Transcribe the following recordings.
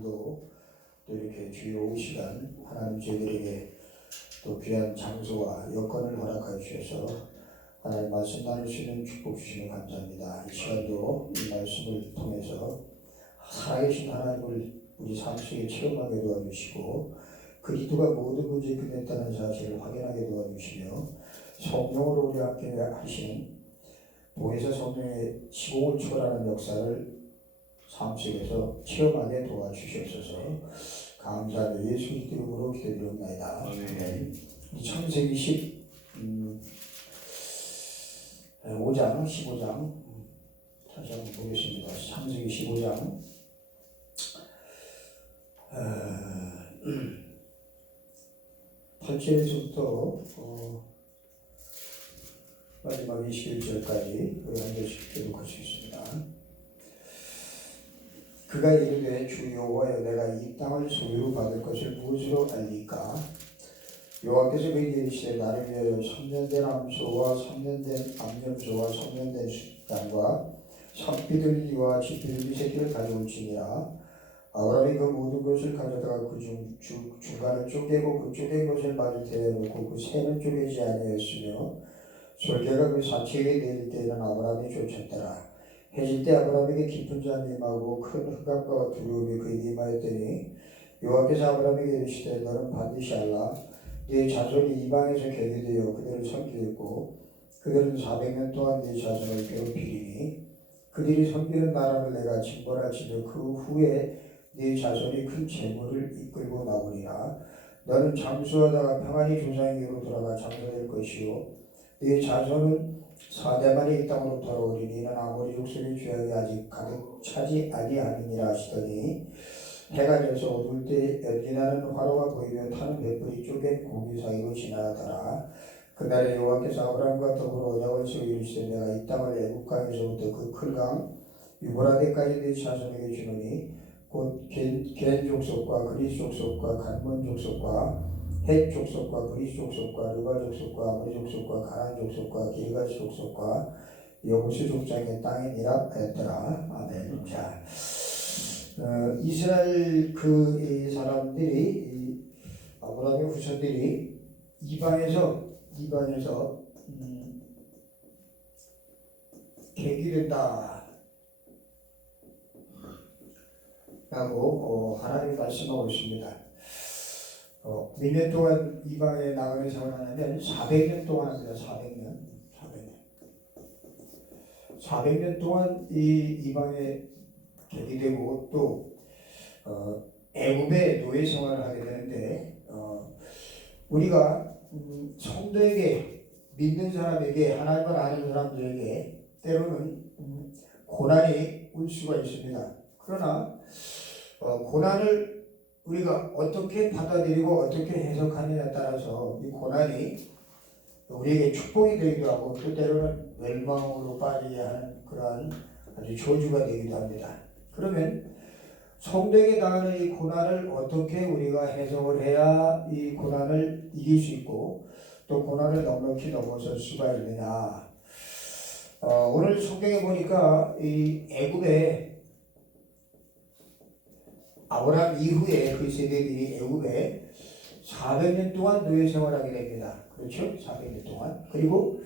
또 이렇게 주요 오후 시간 하나님 저희들에게 또 귀한 장소와 여건을 허락하여 주셔서 하나님 말씀 나눌 수 있는 축복 주시면 감사합니다. 이 시간도 이 말씀을 통해서 살아계신 하나님을 우리 삶 속에 체험하게 도와주시고 그리스도가 모든 문제에 끝냈다는 사실을 확인하게 도와주시며 성령으로 우리 함께 하시는 보혜사 성령의 시공을 초월하는 역사를 삶 속에서 체험하게 도와주시옵소서. 감사하며 예수 그리스도 이름으로 기도드립니다. 아멘. 창세기 15장 다시 한번 보겠습니다. 창세기 15장 8절에서부터 마지막 21절까지 한 절씩 기록할 수 있습니다. 그가 이르되 주 여호와여 내가 이 땅을 소유로 받을 것을 무엇으로 알리까? 여호와께서 그에게 이르시되 나를 위하여 성년된 암소와 성년된 암염소와 성년된 양과 산비둘기와 집비둘기 새끼를 가져올지니라. 아브라함이 그 모든 것을 가져다가 그 중간을 쪼개고 그 쪼갠 것을 마주 대놓고 그 새는 쪼개지 아니하였으며 솔개가 그 사체에 내릴 때에는 아브라함이 쫓았더라. 해질 때 아브라함에게 깊은 잠이 임하고 큰 흑암과 두려움이 그에게 임하였더니 여호와께서 아브라함에게 이르시되 너는 반드시 알라. 네 자손이 이방에서 계기되어 그들을 섬기겠고 그들은 400년 동안 네 자손을 괴롭히리니 그들이 섬기는 나라를 내가 징벌할지며 그 후에 네 자손이 큰 재물을 이끌고 나오리라. 너는 장수하다가 평안히 조상에게로 돌아가 장사될 것이요 네 자손은 4대만이 이 땅으로 돌아오리니 이는 아모리 족속의 죄악이 아직 가득 차지 아니함이니라 하시더니 해가 져서 어두울 때 연기나는 화로가 보이며 타는 횃불이 쪼갠 고기 사이로 지나가더라. 그날에 여호와께서 아브라함과 더불어 언약을 세워 이르시되 내가 이 땅을 애굽 강에서부터 그 큰 강 유브라데까지 네 자손에게 주노니 곧 겐 족속과 그리스 족속과 간몬 족속과 헷 족속과 그리스 족속과 르바 족속과 아모리 족속과 가나안 족속과 길가시 족속과 여부스 족장의 땅이니라 하였더라. 아멘. 자, 이스라엘 그 사람들이 아브라함의 후손들이 이방에서 계기된다 라고 하나님이 말씀하고 있습니다. 몇 년 동안 이방에 나가는 생활을 하냐면 400년 동안 합니다. 400년 동안 이 이방에 계기되고 또 애굽의 노예 생활을 하게 되는데 우리가 성도에게 믿는 사람에게 하나님을 아는 사람들에게 때로는 고난이 올 수가 있습니다. 그러나 고난을 우리가 어떻게 받아들이고 어떻게 해석하느냐에 따라서 이 고난이 우리에게 축복이 되기도 하고 또 때로는 멸망으로 빠지게 하는 그러한 아주 저주가 되기도 합니다. 그러면 성도에게 당하는 이 고난을 어떻게 우리가 해석을 해야 이 고난을 이길 수 있고 또 고난을 넉넉히 넘어설 수가 있느냐. 오늘 성경에 보니까 이 애굽에 아브라함 이후에 그 세대들이 애굽에 400년 동안 노예 생활하게 됩니다. 그렇죠? 400년 동안. 그리고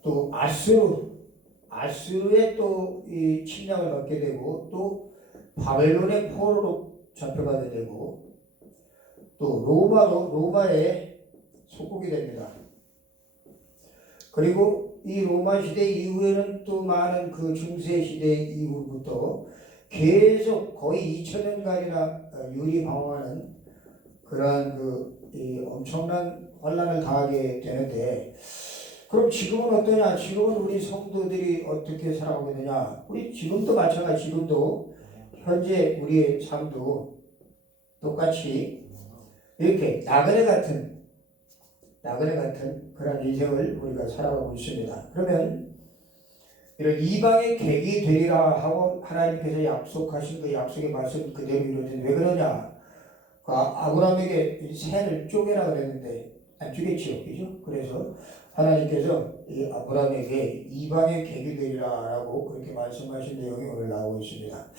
또 아수르의 또 이 침략을 받게 되고 또 바벨론의 포로로 잡혀가게 되고 또 로마의 속국이 됩니다. 그리고 이 로마 시대 이후에는 또 많은 그 중세 시대 이후부터 계속 거의 2000년간이나 유리방황하는 그러한 이 엄청난 환난을 당하게 되는데 그럼 지금은 어떠냐? 지금은 우리 성도들이 어떻게 살아가고 있느냐? 우리 지금도 마찬가지 지금도 현재 우리의 삶도 똑같이 이렇게 나그네 같은 그런 인생을 우리가 살아가고 있습니다. 그러면 이런 이방의 객이 되리라 하고 하나님께서 약속하신 그 약속의 말씀 그대로 이루어진 왜 그러냐? 아브라함에게 새를 쪼개라 그랬는데 안 쪼갰지요, 그죠? 그래서 하나님께서 이 아브라함에게 이방의 객이 되리라 라고 그렇게 말씀하신 내용이 오늘 나오고 있습니다.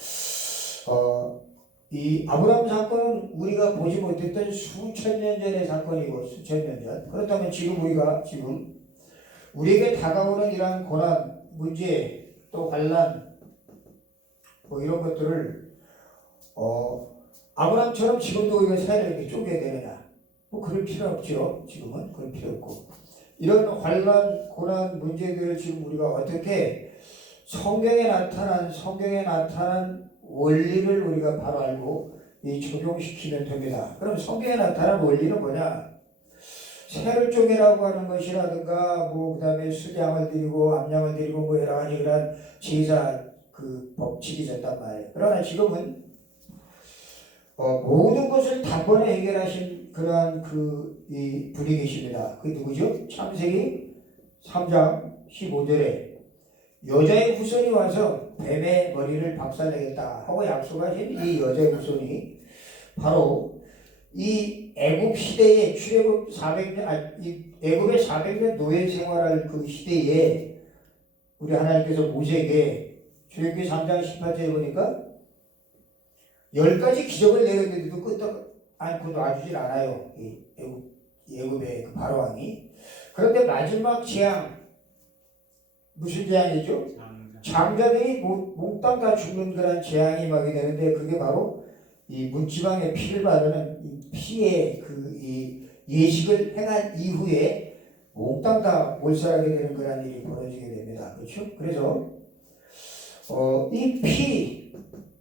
이 아브라함 사건은 우리가 보지 못했던 수천 년 전의 사건이고 수천 년 전. 그렇다면 지금 우리가 우리에게 다가오는 이러한 고난, 문제, 또 환난 뭐 이런 것들을 아브라함처럼 지금도 우리가 사회를 이렇게 쪼개야 되느냐? 뭐 그럴 필요 없죠. 지금은 그럴 필요 없고 이런 환난, 고난, 문제들을 지금 우리가 어떻게 성경에 나타난 원리를 우리가 바로 알고 적용시키면 됩니다. 그럼 성경에 나타난 원리는 뭐냐? 새를 쪼개라고 하는 것이라든가 뭐 그다음에 수양을 드리고 암양을 드리고 뭐 여러 가지 그런 제사 그 법칙이 있었단 말이에요. 그러나 지금은 모든 것을 단번에 해결하신 그러한 이 분이 계십니다. 그 누구죠? 창세기 3장 15절에 여자의 후손이 와서 뱀의 머리를 박살내겠다 하고 약속하신 이 여자의 후손이 바로 이 애굽 시대의 출애굽 400년, 애굽의 400년 노예 생활할 그 시대에 우리 하나님께서 모세에게 출애굽기 3장 18절에 보니까 10가지 기적을 내렸는데도 끄떡 않고 놔주질 않아요. 이 애굽의 그 바로왕이. 그런데 마지막 재앙, 무슨 재앙이죠? 장자들이 몽땅 다 죽는 그런 재앙이 임하게 되는데 그게 바로 이 문지방의 피를 바르는 이 피의 이 예식을 행한 이후에 몽땅 다 몰살하게 되는 그런 일이 벌어지게 됩니다. 그렇죠? 그래서 이 피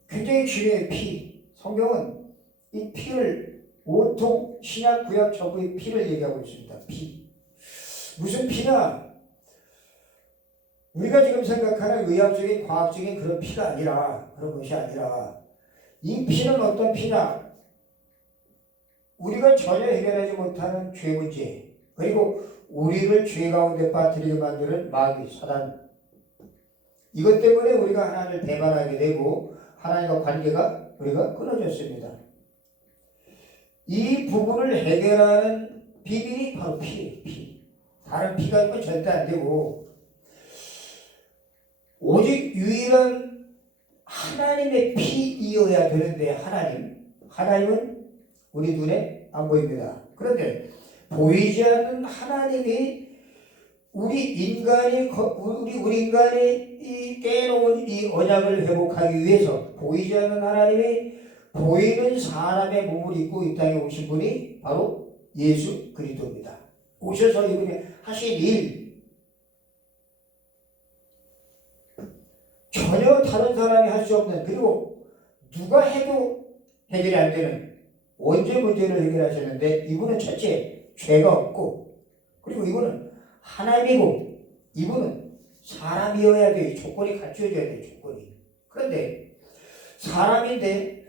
굉장히 중요해요. 피. 성경은 이 피를 온통 신약 구약 전부의 피를 얘기하고 있습니다. 피. 무슨 피냐? 우리가 지금 생각하는 의학적인 과학적인 그런 피가 아니라 그런 것이 아니라 이 피는 어떤 피냐? 우리가 전혀 해결하지 못하는 죄 문제 그리고 우리를 죄 가운데 빠뜨리게 만드는 마귀 사단 이것 때문에 우리가 하나님을 배반하게 되고 하나님과 관계가 우리가 끊어졌습니다. 이 부분을 해결하는 비밀이 바로 피예요. 피. 다른 피가 있면 절대 안 되고 오직 유일한 하나님의 피이어야 되는데 하나님은 우리 눈에 안 보입니다. 그런데 보이지 않는 하나님이 우리 인간이 이 깨놓은 이 언약을 회복하기 위해서 보이지 않는 하나님이 보이는 사람의 몸을 입고 이 땅에 오신 분이 바로 예수 그리스도입니다. 오셔서 이분이 하신 일 전혀 다른 사람이 할 수 없는 그리고 누가 해도 해결이 안 되는 원죄 문제를 해결하셨는데 이분은 첫째 죄가 없고 그리고 이분은 하나님이고 이분은 사람이어야 돼요. 조건이 갖춰져야 돼요. 조건이. 그런데 사람인데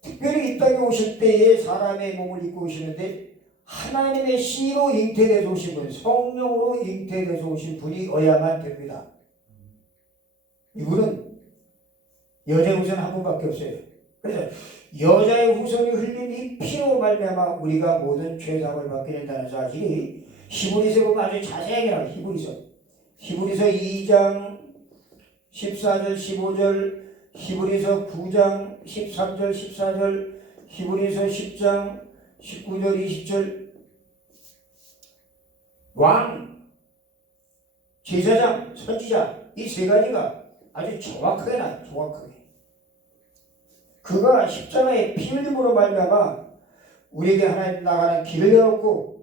특별히 이 땅에 오실 때에 사람의 몸을 입고 오시는데 하나님의 씨로 잉태돼서 오신 분 성령으로 잉태돼서 오신 분이어야만 됩니다. 이분은 여자의 후손 한 분밖에 없어요. 그래서 여자의 후손이 흘린 이 피로 말미암아 우리가 모든 죄사함을 받게 된다는 사실이 히브리서 보면 아주 자세하게 나와요. 히브리서 2장 14절 15절 히브리서 9장 13절 14절 히브리서 10장 19절 20절 왕, 제사장, 선지자 이 세 가지가 아주 정확하게 나요. 정확하게. 그가 십자가의 피 흘림으로 말미암아 우리에게 하나님 나가는 길을 열었고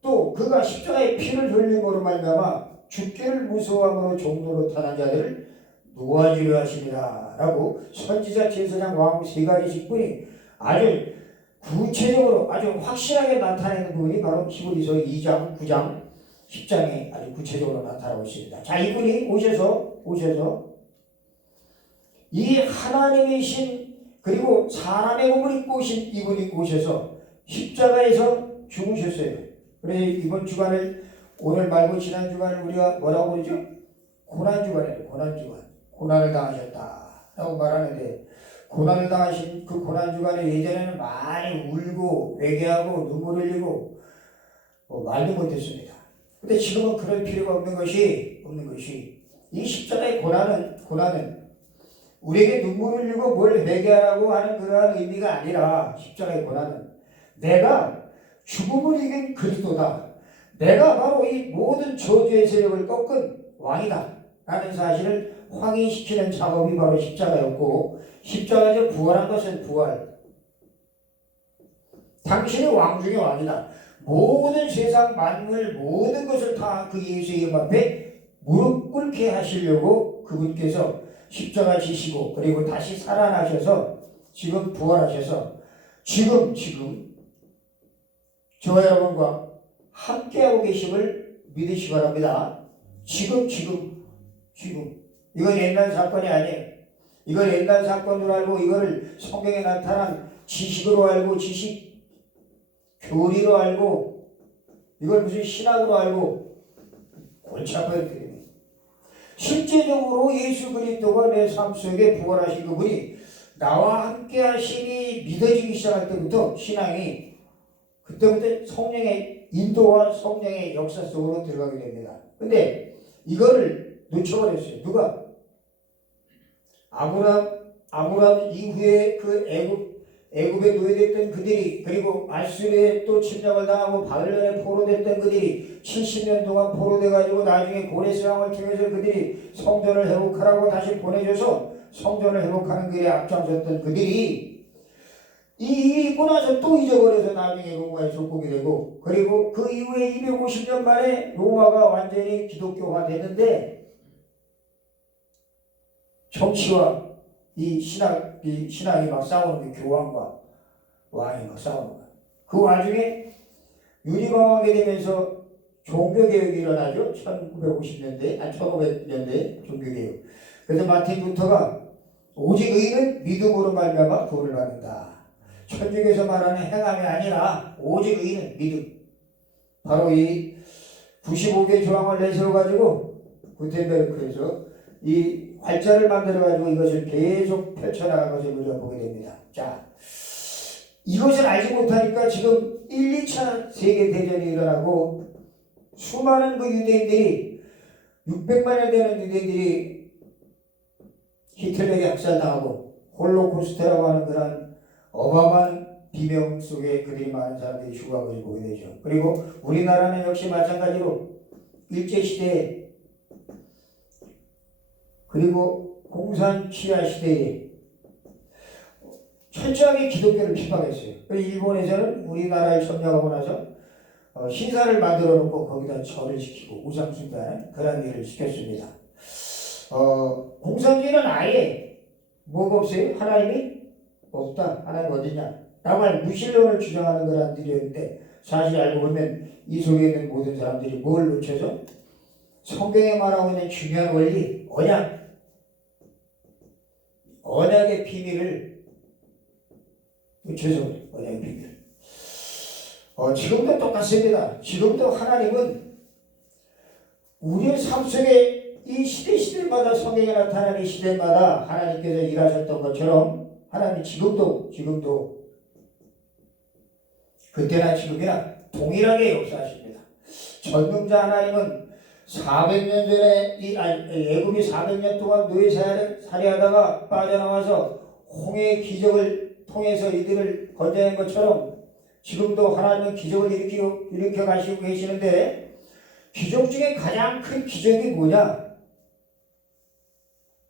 또 그가 십자가의 피를 흘림으로 말미암아 죽기를 무서워함으로 종로로 타는 자들을 놓아주려 하십니다. 라고 선지자, 제사장, 왕 세 가지 직분이 아주 구체적으로 아주 확실하게 나타내는 부분이 바로 히브리서 2장, 9장, 10장에 아주 구체적으로 나타나고 있습니다. 자, 이분이 오셔서 이 하나님이신 그리고 사람의 몸을 입고 오신 이분이 오셔서 십자가에서 죽으셨어요. 그래서 이번 주간을 오늘 말고 지난 주간을 우리가 뭐라고 그러죠? 고난주간이에요. 고난을 당하셨다라고 말하는데 고난을 당하신 그 고난주간에 예전에는 많이 울고 회개하고 눈물 흘리고 말도 못했습니다. 근데 지금은 그럴 필요가 없는 것이 이 십자가의 고난은 우리에게 눈물을 흘리고 뭘 회개하라고 하는 그러한 의미가 아니라 십자가의 고난은 내가 죽음을 이긴 그리스도다. 내가 바로 이 모든 저주의 세력을 꺾은 왕이다. 라는 사실을 확인시키는 작업이 바로 십자가였고 십자가에서 부활한 것은 부활. 당신이 왕 중의 왕이다. 모든 세상 만물 모든 것을 다 그 예수의 이름 앞에 무릎 꿇게 하시려고 그분께서 십자가 지시고 그리고 다시 살아나셔서 지금 부활하셔서 지금 저와 여러분과 함께하고 계심을 믿으시기 바랍니다. 지금 이건 옛날 사건이 아니에요. 이걸 옛날 사건으로 알고 이거를 성경에 나타난 지식으로 알고 지식 교리로 알고 이걸 무슨 신학으로 알고 골치 아파요. 실제적으로 예수 그리스도가 내 삶 속에 부활하신 그분이 나와 함께 하심이 믿어지기 시작할 때부터 신앙이 그때부터 성령의 인도와 성령의 역사 속으로 들어가게 됩니다. 근데 이거를 놓쳐버렸어요. 누가? 아브라함 이후에 그 애굽에 노예됐던 그들이 그리고 아수르에 또 침략을 당하고 바벨론에 포로됐던 그들이 70년 동안 포로돼가지고 나중에 고레스 왕을 통해서 그들이 성전을 회복하라고 다시 보내줘서 성전을 회복하는 길에 앞장섰던 그들이 잊고 나서 또 잊어버려서 나중에 로마에 속국이 되고 그리고 그 이후에 250년 만에 로마가 완전히 기독교화 됐는데 정치와 이 신앙이 막 싸우는 게 교황과 왕이 막 싸우는 거야. 그 와중에 유리방황하게 되면서 종교개혁이 일어나죠. 1500년대 종교개혁. 그래서 마틴 루터가 오직 의인은 믿음으로 말미암아 구원을 받는다. 천주교에서 말하는 행함이 아니라 오직 의인은 믿음. 바로 이 95개 조항을 내세워가지고 구텐베르크에서 이 활자를 만들어가지고 이것을 계속 펼쳐나간 것을 우리가 보게 됩니다. 자, 이것을 알지 못하니까 지금 1, 2차 세계대전이 일어나고 수많은 그 유대인들이 600만 년 되는 유대인들이 히틀러에게 학살당하고 홀로코스트라고 하는 그런 어마어마한 비명 속에 그들이 많은 사람들이 죽어간 것을 보게 되죠. 그리고 우리나라는 역시 마찬가지로 일제시대에 그리고 공산 치하 시대에 철저하게 기독교를 핍박했어요. 일본에서는 우리나라에 점령하고 나서 신사를 만들어 놓고 거기다 절을 시키고 우상숭배하는 그런 일을 시켰습니다. 공산주의는 아예 뭐가 없어요? 하나님이 없다. 하나님 어디냐? 라고 무신론을 주장하는 그런 일이었는데 사실 알고 보면 이 속에 있는 모든 사람들이 뭘 놓쳐서 성경에 말하고 있는 중요한 원리 언약의 비밀을 놓쳐서 언약의 비밀. 지금도 똑같습니다. 지금도 하나님은 우리의 삶 속에 이 시대마다 성경에 나타나는 이 시대마다 하나님께서 일하셨던 것처럼 하나님이 지금도 그때나 지금이나 동일하게 역사하십니다. 전능자 하나님은 400년 전에 애굽이 400년 동안 노예 살해하다가 빠져나와서 홍해의 기적을 통해서 이들을 건져낸 것처럼 지금도 하나님은 기적을 일으켜 가시고 계시는데 기적 중에 가장 큰 기적이 뭐냐?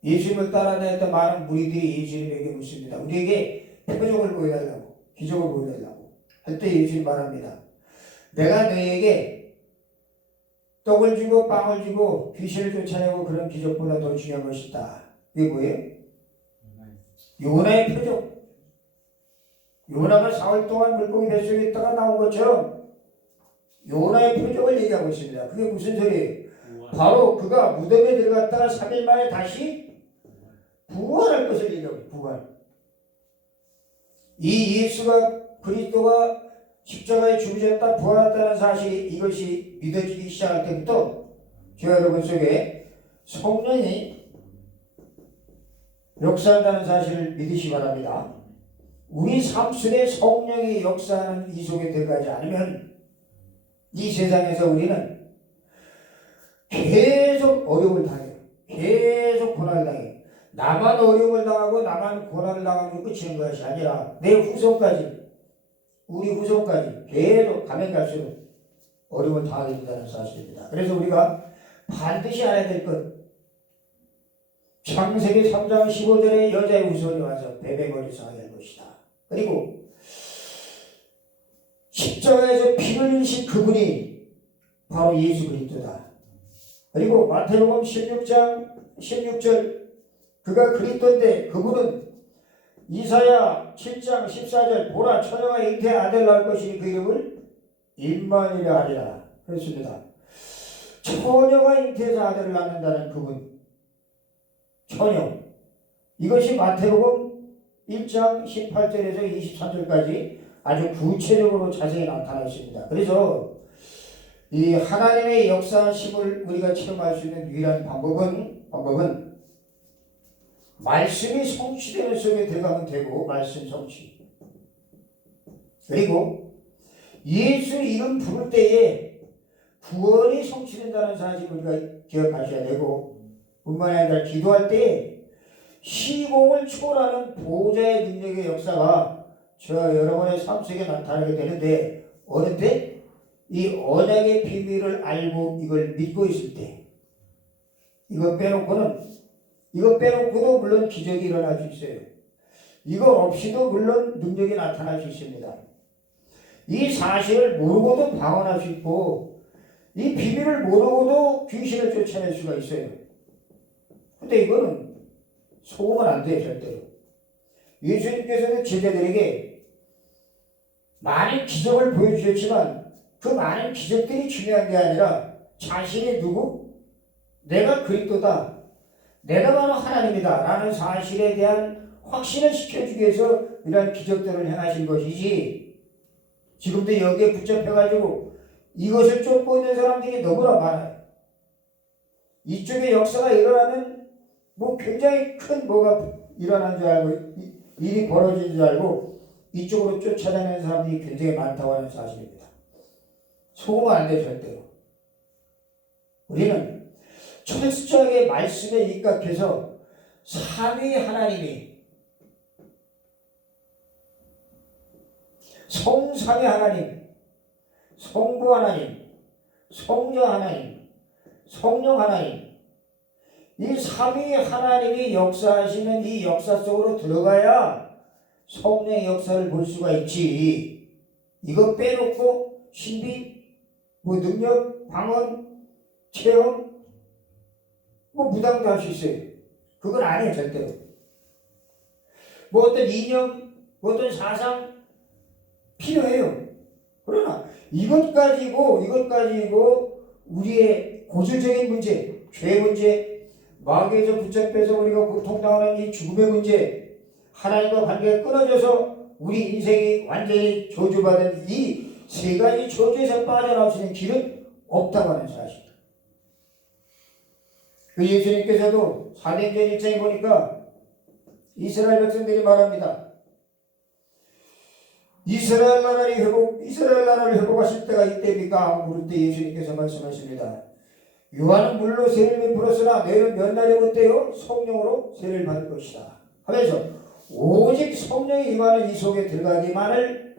예수님을 따라다녔던 많은 무리들이 예수님에게 묻습니다. 우리에게 표적을 보여달라고, 기적을 보여달라고 할 때 예수님 말합니다. 내가 너희에게 떡을 주고 빵을 주고 귀신을 쫓아내고 그런 기적보다 더 중요한 것이 있다. 이게 뭐예요? 요나의 표적. 요나가 4월 동안 물고기 뱃속에 있다가 나온 것처럼 요나의 표적을 얘기하고 있습니다. 그게 무슨 소리예요? 바로 그가 무덤에 들어갔다가 3일 만에 다시 부활할 것을 얘기하고 있어요. 부활. 이 예수가 그리스도가 십자가에 죽으셨다 부활했다는 사실이 이것이 믿어지기 시작할 때부터 저와 여러분 속에 성령이 역사한다는 사실을 믿으시기 바랍니다. 우리 삶 속에 성령이 역사하는 이 속에 들어가지 않으면 이 세상에서 우리는 계속 어려움을 당해요. 계속 고난을 당해요. 나만 어려움을 당하고 나만 고난을 당하면 끝이는 것이 아니라 내 후손까지, 우리 후손까지 계속 가면 갈수록 어려움을 당하게 된다는 사실입니다. 그래서 우리가 반드시 알아야 될 것, 창세기 3장 15절에 여자의 후손이 와서 베베거리 상하게 할 것이다. 그리고 십자가에서 피 흘리신 그분이 바로 예수 그리스도다. 그리고 마태복음 16장 16절 그가 그리스도인데 그분은 이사야 7장 14절 보라 처녀가 잉태의 아들 낳을 것이니 그 이름을 임마누엘이라 하리라 그랬습니다. 처녀가 잉태해서 아들을 낳는다는 그분, 처녀, 이것이 마태복음 1장 18절에서 23절까지 아주 구체적으로 자세히 나타나 있습니다. 그래서 이 하나님의 역사심을 우리가 체험할 수 있는 유일한 방법은 말씀이 성취되는 속에 들어가면 되고, 말씀 성취. 그리고 예수 이름 부를 때에 구원이 성취된다는 사실을 우리가 기억하셔야 되고, 뿐만 아니라 기도할 때 시공을 초월하는 보호자의 능력의 역사가 저 여러분의 삶 속에 나타나게 되는데, 어느 때? 이 언약의 비밀을 알고 이걸 믿고 있을 때, 이거 빼놓고도 물론 기적이 일어날 수 있어요. 이거 없이도 물론 능력이 나타날 수 있습니다. 이 사실을 모르고도 방언할 수 있고, 이 비밀을 모르고도 귀신을 쫓아낼 수가 있어요. 근데 이거는 속으면 안 돼요, 절대로. 예수님께서는 제자들에게 많은 기적을 보여주셨지만 그 많은 기적들이 중요한 게 아니라 자신이 누구? 내가 그리스도다. 내가 바로 하나님이다. 라는 사실에 대한 확신을 시켜주기 위해서 이러한 기적들을 행하신 것이지, 지금도 여기에 붙잡혀가지고 이것을 쫓고 있는 사람들이 너무나 많아요. 이쪽에 역사가 일어나면 뭐 굉장히 큰 뭐가 일어난 줄 알고, 일이 벌어진 줄 알고 이쪽으로 쫓아다니는 사람들이 굉장히 많다고 하는 사실입니다. 속으면 안 돼, 절대로. 우리는 철저하게 말씀에 입각해서 삼위 하나님이, 성삼위 하나님, 성부 하나님, 성자 하나님, 성령 하나님, 이 삼위 하나님이 역사하시는 이 역사 속으로 들어가야 성령의 역사를 볼 수가 있지. 이거 빼놓고 신비, 뭐 능력, 방언, 체험, 뭐 무당도 할 수 있어요. 그건 아니에요, 절대로. 뭐 어떤 이념, 뭐 어떤 사상 필요해요. 그러나 이것 가지고 우리의 고질적인 문제, 죄 문제, 마귀에서 붙잡혀서 우리가 고통당하는 이 죽음의 문제, 하나님과 관계가 끊어져서 우리 인생이 완전히 저주받은 이 세 가지 저주에서 빠져나올 수 있는 길은 없다고 하는 사실. 그 예수님께서도 사도행전 1장에 보니까 이스라엘 백성들이 말합니다. 이스라엘 나라를 회복하실 때가 이때입니까? 물을 때 예수님께서 말씀하십니다. 요한은 물로 세를 베풀었으나 너희는 몇 날이 못되어 성령으로 세를 받을 것이다 하면서 오직 성령이 임하는 이 속에 들어가기만을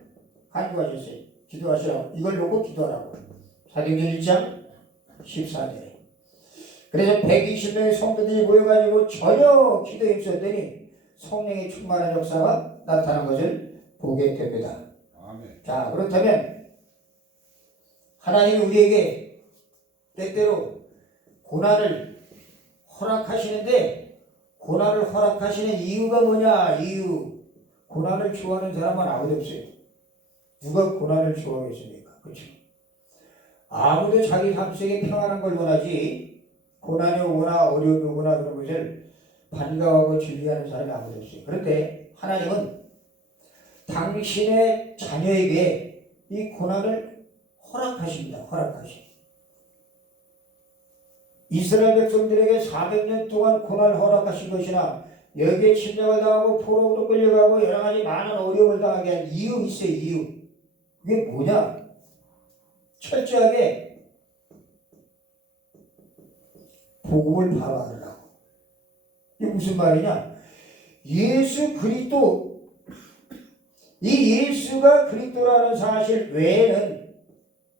간구하셨어요. 기도하시라고. 이걸 놓고 기도하라고. 사도행전 1장 14절에. 그래서 120명의 성도들이 모여가지고 전혀 기도에 힘썼더니 성령의 충만한 역사가 나타난 것을 보게 됩니다. 아멘. 자, 그렇다면 하나님이 우리에게 때때로 고난을 허락하시는데, 고난을 허락하시는 이유가 뭐냐? 고난을 좋아하는 사람은 아무도 없어요. 누가 고난을 좋아하겠습니까? 그렇죠? 아무도 자기 삶 속에 평안한 걸 원하지, 고난이 오거나 어려움이 오거나 그런 것을 반가워하고 즐겨하는 사람이 아무도 없어요. 그런데 하나님은 당신의 자녀에게 이 고난을 허락하십니다. 허락하십니다. 이스라엘 백성들에게 400년 동안 고난을 허락하신 것이나 여기에 침략을 당하고 포로로 끌려가고 여러 가지 많은 어려움을 당하게 한 이유 있어요. 이유. 그게 뭐냐? 철저하게 복음을 바로 알으라고. 이게 무슨 말이냐? 예수 그리스도, 이 예수가 그리스도라는 사실 외에는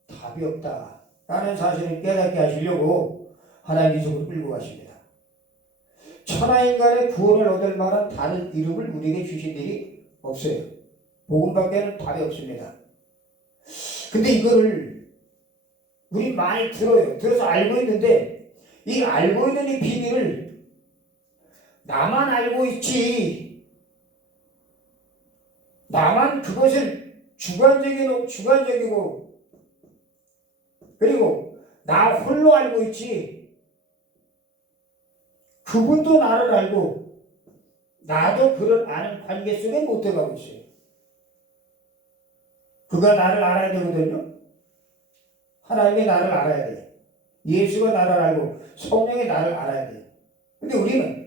답이 없다라는 사실을 깨닫게 하시려고 하나님 이쪽으로 끌고 가십니다. 천하인간의 구원을 얻을 만한 다른 이름을 우리에게 주신 일이 없어요. 복음밖에는 답이 없습니다. 근데 이거를 우리 많이 들어서 알고 있는데, 이 알고 있는 이 비밀을 나만 알고 있지, 나만 그것을 주관적이고 그리고 나 홀로 알고 있지, 그분도 나를 알고 나도 그를 아는 관계 속에 못 들어가고 있어요. 그가 나를 알아야 되거든요. 하나님이 나를 알아야 돼요. 예수가 나를 알고 성령이 나를 알아야 돼요. 근데 우리는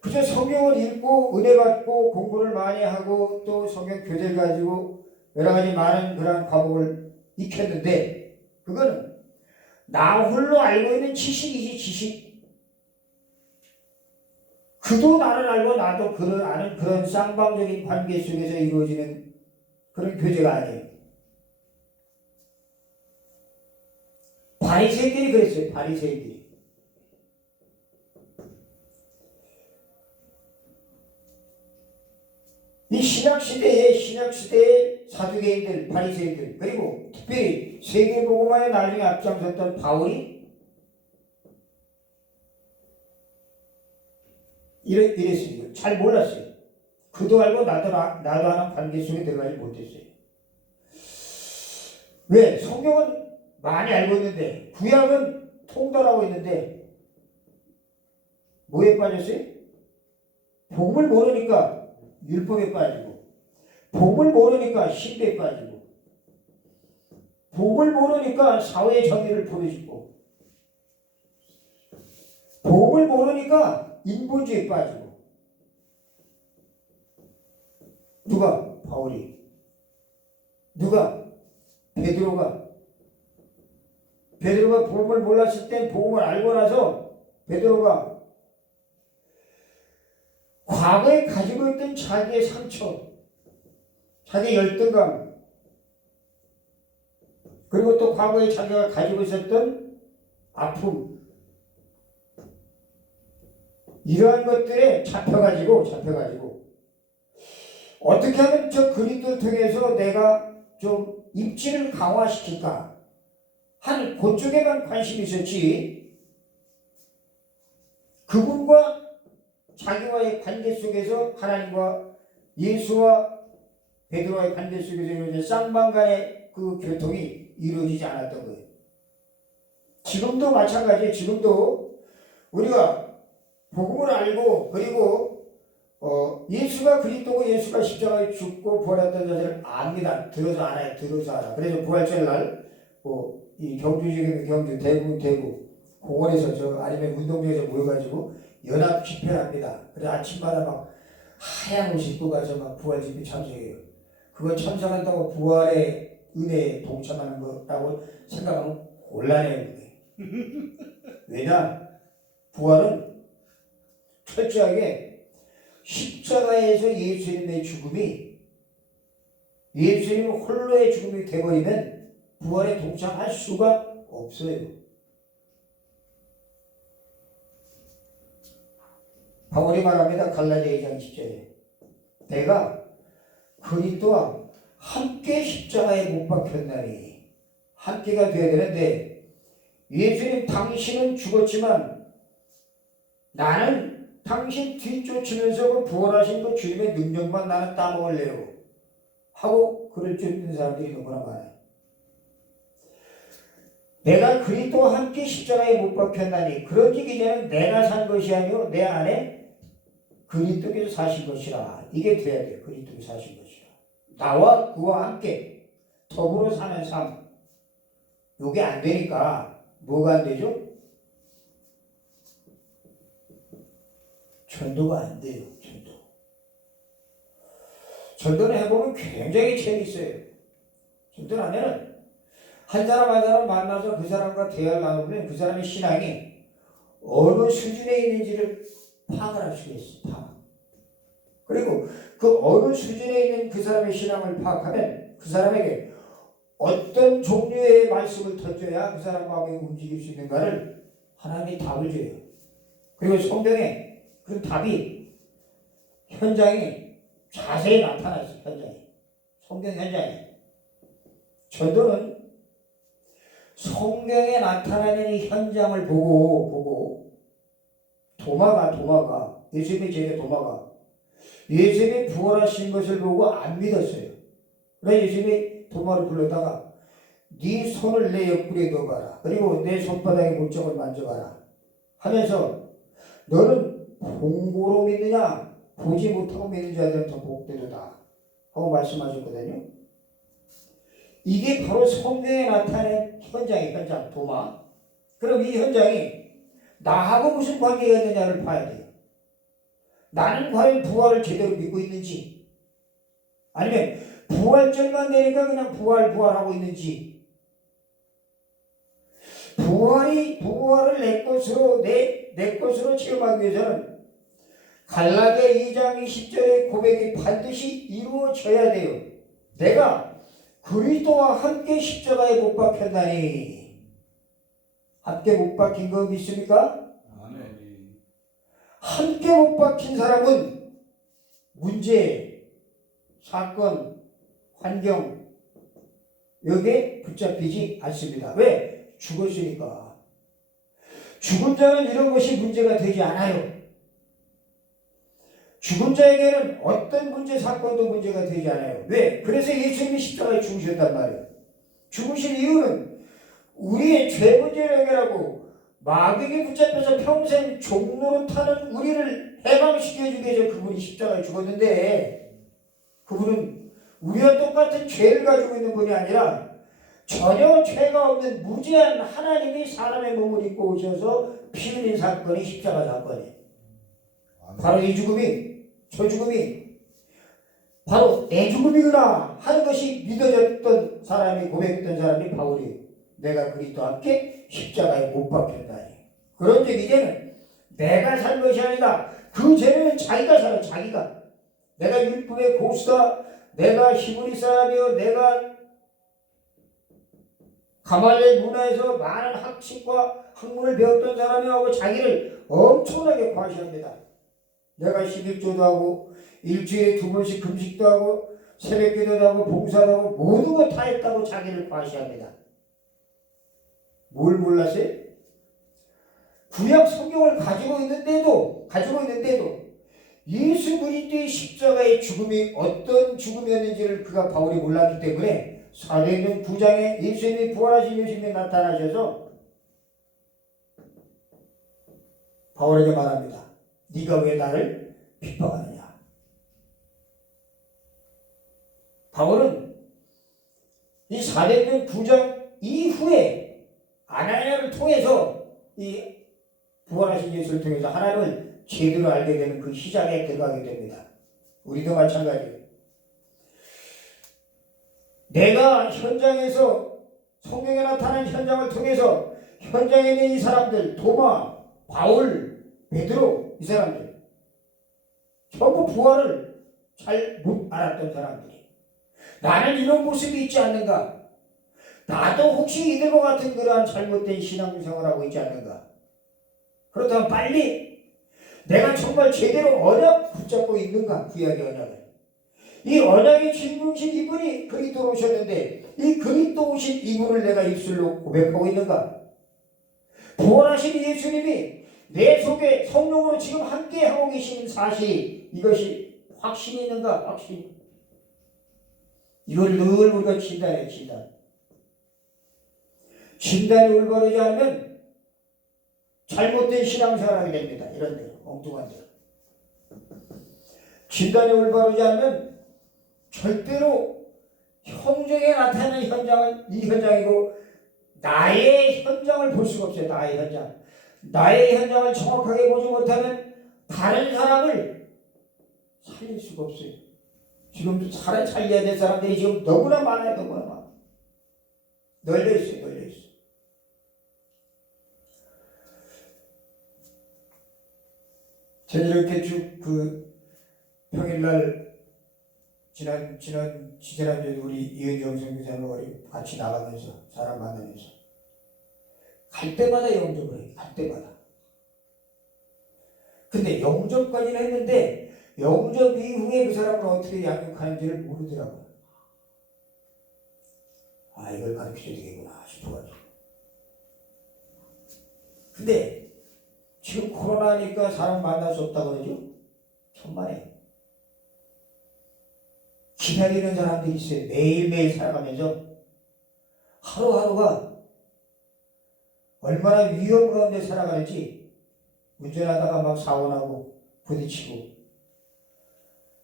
그저 성경을 읽고 은혜 받고 공부를 많이 하고 또 성경 교재를 가지고 여러 가지 많은 그런 과목을 익혔는데, 그거는 나 홀로 알고 있는 지식이지, 지식. 그도 나를 알고 나도 그를 아는 그런 쌍방적인 관계 속에서 이루어지는 그런 교제가 아니에요. 바리새인들이 그랬어요. 바리새인들이. 이 신약시대의 사두개인들, 바리새인들, 그리고 특별히 세계복음화에 나중에 앞장섰던 바울이 이랬어요. 잘 몰랐어요. 그도 알고 나도 아는 관계 속에 들어가지 못했어요. 왜? 성경은 많이 알고 있는데, 구약은 통달하고 있는데 뭐에 빠졌어요? 복음을 모르니까 율법에 빠지고, 복음을 모르니까 신비에 빠지고, 복음을 모르니까 사회 정의를 부르짖고, 복음을 모르니까 인본주의에 빠지고. 누가? 바울이. 누가? 베드로가 복음을 몰랐을 땐 복음을 알고 나서 베드로가 과거에 가지고 있던 자기의 상처, 자기의 열등감, 그리고 또 과거에 자기가 가지고 있었던 아픔, 이러한 것들에 잡혀가지고 어떻게 하면 저 그리스도를 통해서 내가 좀 입지를 강화시킬까 하는 그쪽에만 관심이 있었지, 그분과 자기와의 관계 속에서, 하나님과 예수와 베드로와의 관계 속에서 이루어진 쌍방간의 그 교통이 이루어지지 않았던 거예요. 지금도 마찬가지예요. 지금도 우리가 복음을 알고, 그리고 예수가 그리스도고 예수가 십자가에 죽고 부활했다는 사실을 압니다. 들어서 알아요. 그래서 부활절 날 이 경주 대구 공원에서 아니면 운동장에서 모여가지고 연합 집회를 합니다. 그래서 아침마다 막 하얀 옷 입고 가서 막 부활 집회 참석해요. 그거 참석한다고 부활의 은혜에 동참하는 거라고 생각하면 곤란해요. 왜냐? 부활은 철저하게 십자가에서 예수님의 죽음이, 예수님 홀로의 죽음이 되어버리면 부활에 동참할 수가 없어요. 바울이 말합니다. 갈라디아 2장 10절에 내가 그리스도와 함께 십자가에 못 박혔나니, 함께가 되어야 되는데, 예수님 당신은 죽었지만 나는 당신 뒤쫓으면서 그 부활하신 그 주님의 능력만 나는 따먹을래요 하고 그럴 줄 있는 사람들이 너무나 많아요. 내가 그리스도와 함께 십자가에 못 박혔나니 그런즉 이제는 내가 산 것이 아니요 내 안에 그리스도께서 사신 것이라. 이게 돼야 돼요. 그리스도께서 사신 것이라. 나와 그와 함께 더불어 사는 삶. 이게 안 되니까 뭐가 안 되죠? 전도가 안 돼요. 전도는 해보면 굉장히 재미있어요. 전도를 하면은 한 사람 만나서 그 사람과 대화를 나누면 그 사람의 신앙이 어느 수준에 있는지를 파악을 할 수가 있어. 파악. 그리고 그 어느 수준에 있는 그 사람의 신앙을 파악하면 그 사람에게 어떤 종류의 말씀을 던져야 그 사람 마음이 움직일 수 있는가를 하나님이 답을 줘요. 그리고 성경에 그 답이 현장에 자세히 나타나 있어요. 현장에. 성경 현장에. 전도는 성경에 나타나는 이 현장을 보고 도마가 예수님의 제자 도마가 예수님이 부활하신 것을 보고 안 믿었어요. 그래서 예수님이 도마를 불러다가 네 손을 내 옆구리에 넣어봐라. 그리고 내 손바닥에 물정을 만져봐라. 하면서 너는 본고로 믿느냐 보지 못하고 믿는 자들은 더 복되도다 하고 말씀하셨거든요. 이게 바로 성경에 나타낸 현장이에요. 현장 도마. 그럼 이 현장이 나하고 무슨 관계가 있느냐를 봐야 돼요. 나는 과연 부활을 제대로 믿고 있는지, 아니면 부활절만 되니까 그냥 부활하고 있는지, 부활을 내 것으로 체험하기 위해서는 갈라디아 2장 20절의 고백이 반드시 이루어져야 돼요. 내가 그리스도와 함께 십자가에 못 박혔나니. 함께 못 박힌 거 믿습니까? 아멘. 함께 못 박힌 사람은 문제, 사건, 환경 여기에 붙잡히지 않습니다. 왜? 죽었으니까. 죽은 자는 이런 것이 문제가 되지 않아요. 죽은 자에게는 어떤 문제, 사건도 문제가 되지 않아요. 왜? 그래서 예수님이 십자가에 죽으셨단 말이에요. 죽으신 이유는 우리의 죄 문제를 해결하고 마귀에게 붙잡혀서 평생 종노릇하는 우리를 해방시켜주기 위해서 그분이 십자가에 죽었는데, 그분은 우리와 똑같은 죄를 가지고 있는 분이 아니라 전혀 죄가 없는 무죄한 하나님이 사람의 몸을 입고 오셔서 피 흘린 사건이 십자가 사건이에요. 바로 이 죽음이, 저 죽음이 바로 내 죽음이구나 하는 것이 믿어졌던 사람이, 고백했던 사람이 바울이에요. 내가 그리스도와 함께 십자가에 못 박혔다니. 그런즉 이제는 내가 살 것이 아니다. 그 죄는 자기가 살아. 자기가. 내가 율법의 고수다, 내가 히브리 사람이요, 내가 가말리엘 문화에서 많은 학식과 학문을 배웠던 사람이라고 자기를 엄청나게 과시합니다. 내가 11조도 하고 일주일에 2번씩 금식도 하고 새벽기도도 하고 봉사도 하고 모든 거 다 했다고 자기를 과시합니다. 뭘 몰랐어요? 구약 성경을 가지고 있는데도 예수 그리스도의 십자가의 죽음이 어떤 죽음이었는지를 바울이 몰랐기 때문에 사도행전 9장에 예수님이 부활하신 예수님이 나타나셔서 바울에게 말합니다. 네가 왜 나를 핍박하느냐. 바울은 이 사도행전 9장 이후에 아나니아를 통해서 이 부활하신 예수를 통해서 하나님을 제대로 알게 되는 그 시작에 들어가게 됩니다. 우리도 마찬가지예요. 내가 현장에서 성경에 나타난 현장을 통해서 현장에 있는 이 사람들, 도마, 바울, 베드로, 이 사람들 전부 부활을 잘 못 알았던 사람들이, 나는 이런 모습이 있지 않는가, 나도 혹시 이들과 같은 그러한 잘못된 신앙생활을 하고 있지 않는가. 그렇다면 빨리 내가 정말 제대로 언약 붙잡고 있는가, 구약의 언약을. 이 언약의 주인공이신 이분이 그리스도로 오셨는데 이 그리스도 오신 이분을 내가 입술로 고백하고 있는가. 부활하신 예수님이 내 속에 성령으로 지금 함께 하고 계시는 사실이, 이것이 확신이 있는가. 확신. 이걸 늘 우리가 진단해. 진단이 올바르지 않으면 잘못된 신앙생활을 하게 됩니다. 이런 데로, 엉뚱한 데로. 진단이 올바르지 않으면 절대로 형정에 나타나는 현장은 이 현장이고 나의 현장을 볼 수가 없어요. 나의 현장을 정확하게 보지 못하면 다른 사람을 살릴 수가 없어요. 지금 사람 살려야 될 사람들이 지금 너무나 많아요. 너무나 많아. 널려있어요. 전 이렇게 쭉 그 평일날 지난주에 우리 이은정 선교사님과 같이 나가면서 사람 만나면서 갈 때마다 영접을 해요. 갈 때마다. 근데 영접까지는 했는데 영접 이후에 그 사람은 어떻게 양육하는지를 모르더라고요. 아, 이걸 가르쳐야 되겠구나 싶어가지고. 근데 지금 코로나니까 사람 만날 수 없다고 그러죠? 천만에. 기다리는 사람들이 있어요. 매일매일 살아가면서 하루하루가 얼마나 위험 가운데 살아가는지 운전하다가 막 사고나고 부딪히고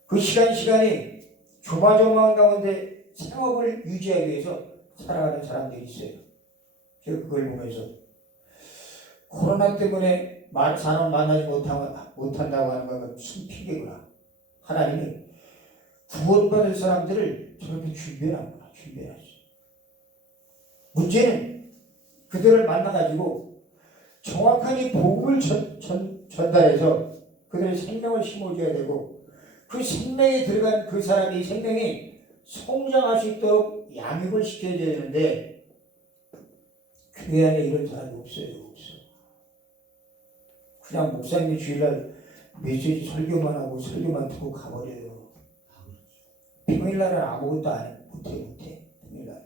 그 시간이 조마조마한 가운데 생업을 유지하기 위해서 살아가는 사람들이 있어요. 제가 그걸 보면서 코로나 때문에 사람 만나지 못한다고 하는 건 무슨 핑계구나. 하나님이 구원받을 사람들을 저렇게 준비해놨구나. 준비해놨어. 문제는 그들을 만나가지고 정확하게 복음을 전달해서 그들의 생명을 심어줘야 되고 그 생명에 들어간 그 사람이 생명이 성장할 수 있도록 양육을 시켜줘야 되는데 교회 안에 이런 사람이 없어요. 없어. 그냥 목사님이 주일날 메시지 설교만 하고 설교만 듣고 가버려요. 평일날은 아무것도 못해. 평일날.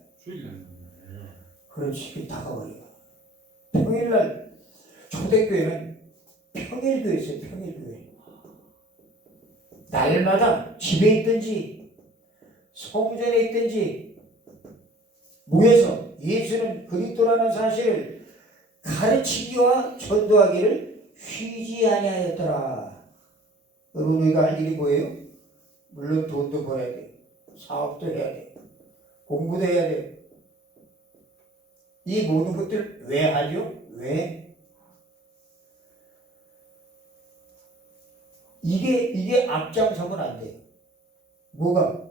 그렇지, 다 가버려요. 평일날 초대교회는 평일교회 있어요. 평일교회. 날마다 집에 있든지 성전에 있든지 모여서 예수는 그리스도라는 사실을 가르치기와 전도하기를 쉬지 아니하였더라. 여러분 우리가 할 일이 뭐예요? 물론 돈도 벌어야 돼. 사업도 해야 돼. 공부도 해야 돼. 이 모든 것들 왜 하죠? 왜? 이게 앞장서면 안 돼요. 뭐가?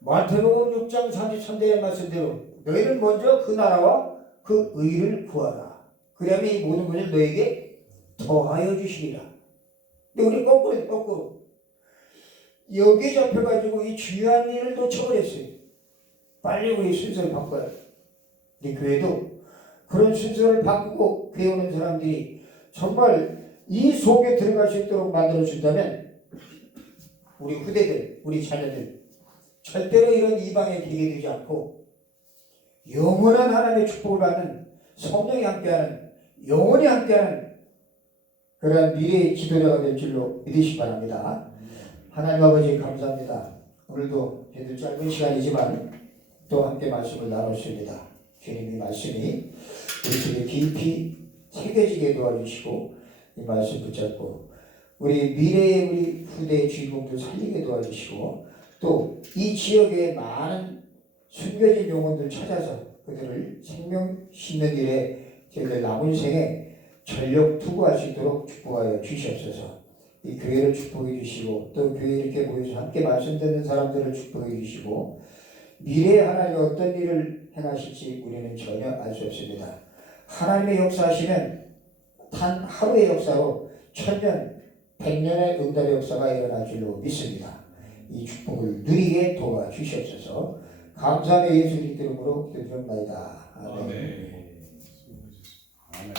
마태복음 6장 33절의 말씀대로 너희는 먼저 그 나라와 그 의를 구하라. 그러면 이 모든 것을 너에게 더하여 주시리라. 근데 우리 거꾸로 여기에 잡혀가지고 이 중요한 일을 놓쳐버렸어요. 빨리 우리 순서를 바꿔야 돼. 우리 교회도 그런 순서를 바꾸고 배우는 사람들이 정말 이 속에 들어갈 수 있도록 만들어준다면 우리 후대들, 우리 자녀들 절대로 이런 이방에 기게 되지 않고 영원한 하나님의 축복을 받는 성령이 함께하는 영원히 함께하는 그러한 미래의 지도자가 될 줄로 믿으시기 바랍니다. 하나님 아버지 감사합니다. 오늘도 저희들 짧은 시간이지만 또 함께 말씀을 나눴습니다. 주님의 말씀이 우리 속에 깊이 새겨지게 도와주시고 이 말씀 붙잡고 우리 미래의 우리 후대의 주인공들 살리게 도와주시고 또 이 지역의 많은 숨겨진 영혼들 찾아서 그들을 생명 심는 일에 저희들 남은 생에 전력 투구할 수 있도록 축복하여 주시옵소서. 이 교회를 축복해 주시고 또 교회에 이렇게 모여서 함께 말씀 듣는 사람들을 축복해 주시고 미래에 하나님이 어떤 일을 행하실지 우리는 전혀 알 수 없습니다. 하나님의 역사하시는 단 하루의 역사로 1000년, 100년의 응답의 역사가 일어날 줄로 믿습니다. 이 축복을 누리게 도와주시옵소서. 감사의 예수 그리스도 이름으로 기도드립니다. 아멘. 아멘.